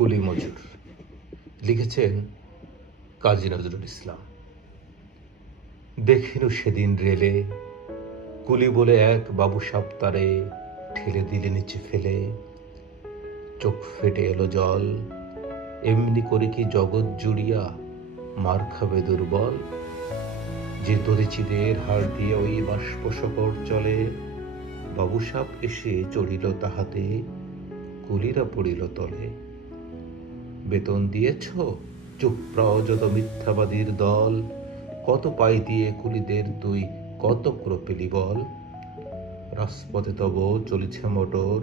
কুলি মজুর, লিখেছেন কাজী নজরুল ইসলাম। দেখিনু সেদিন রেলে কুলি বলে এক বাবু সাপ তারে ঠেলে দিলে নিচে ফেলে, চোখ ফেটে এলো জল। এমনি করে কি জগৎ জুড়িয়া মার খাবে দুর্বল? যে দরিচিদের হাড় দিয়ে ওই বাষ্পসকর চলে, বাবু সাপ এসে চড়িল তাহাতে, কুলিরা পড়িল তলে। বেতন দিয়েছ? চুপ যত মিথ্যাবাদীর দল, কত পাই দিয়ে কুলিদের তুই কত ক্রোপেলি বল? রাজপথে তব চলেছে মোটর,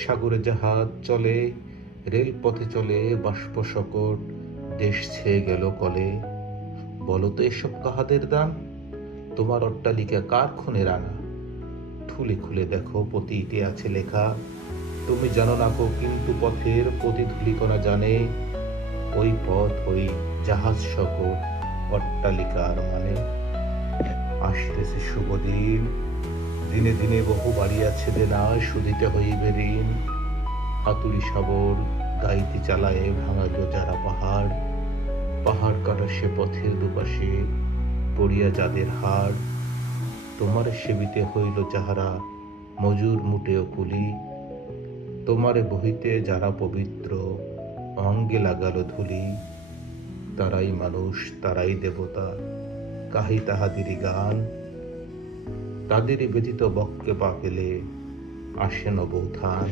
সাগরে জাহাজ চলে, রেলপথে চলে বাষ্পসকট, দেশ ছেয়ে গেল কলে। বলো তো এসব কাহাদের দান? তোমার অট্টালিকা কার খুনে রাঙা? ঠুলে খুলে দেখো প্রতিটি আছে লেখা, তুমি জানো না গো কিন্তু পথের প্রতি ধূলিকণা জানে, ওই পথ ওই জাহাজ সকট অট্টালিকার মানে। আসিতেছে শুভ দিন, দিনে দিনে বহু বাড়ি আছে দেনা, শুধিতে হইবে ঋণ। হাতুড়ি শাবল গাইতে চালায়ে ভাঙাইল যারা পাহাড়, পাহাড় কাটা সে পথের দুপাশে পড়িয়া যাদের হাড়। তোমারে সেবিতে হইল যাহারা মজুর মুটেও কুলি, তোমারে বহিতে যারা পবিত্র অঙ্গে লাগালো ধুলি। তারাই মানুষ তারাই দেবতা, কাহি তাহাদেরই গান, তাদেরই ব্যতীত বক্কে পা পেলে আসে নব উত্থান।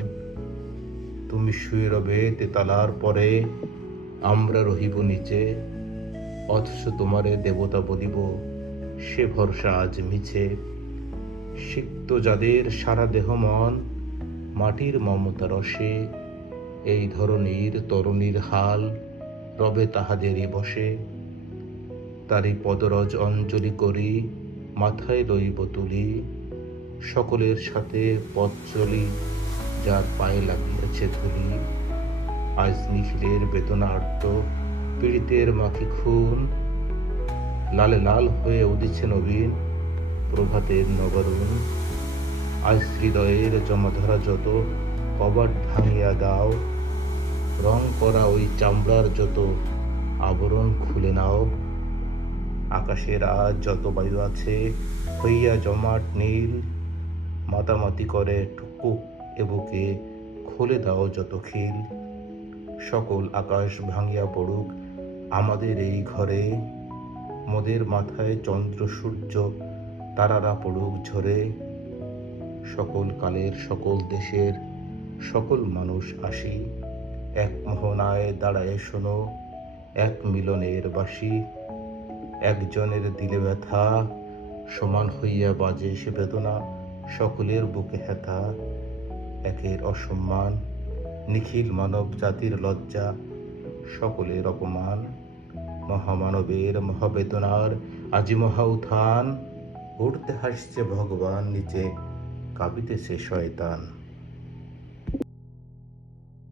তুমি শুয়ে রবে তেতালার পরে, আমরা রহিব নিচে, অথচ তোমারে দেবতা বলিব সে ভরসা আজ মিছে। সিক্ত যাদের সারা দেহ মন মাটির মমতা রসে, এই ধরনীর তরুণীর হাল রবে তাহাদেরই বসে। তারই পদরজ অঞ্জলি করি মাথায় লইব তুলি, সকলের সাথে পথ চলি যার পায়ে লাগিয়েছে ধুলি। আজ নিখিলের বেদনার্ত পীড়িতের মাখি খুন, লালে লাল হয়ে উদিছে নবীন প্রভাতের নবরুণ। আজ হৃদয়ের জমাধরা যত কবাট ভাঙিয়া দাও, রং করা ওই চামড়ার যত আবরণ খুলে নাও। আকাশের আজ যত বায়ু আছে হইয়া জমাট নীল, মাতামাতি করে টুকুক এ বুকে খুলে দাও যত খিল। সকল আকাশ ভাঙিয়া পড়ুক আমাদের এই ঘরে, মোদের মাথায় চন্দ্র সূর্য তারারা পড়ুক ঝরে। সকল কালের সকল দেশের সকল মানুষ আসি, এক মোহনায় দাঁড়ায় শোনো এক মিলনের বাঁশি। একজনের দিলে ব্যথা সমান হইয়া বাজে সে বেদনা, সকলের বুকে হেথা। একের অসম্মান নিখিল মানব জাতির লজ্জা, সকলের অপমান। মহামানবের মহাবেদনার আজি মহা উত্থান, উঠতে হাসছে ভগবান নিচে কাঁপিতেছে শয়তান।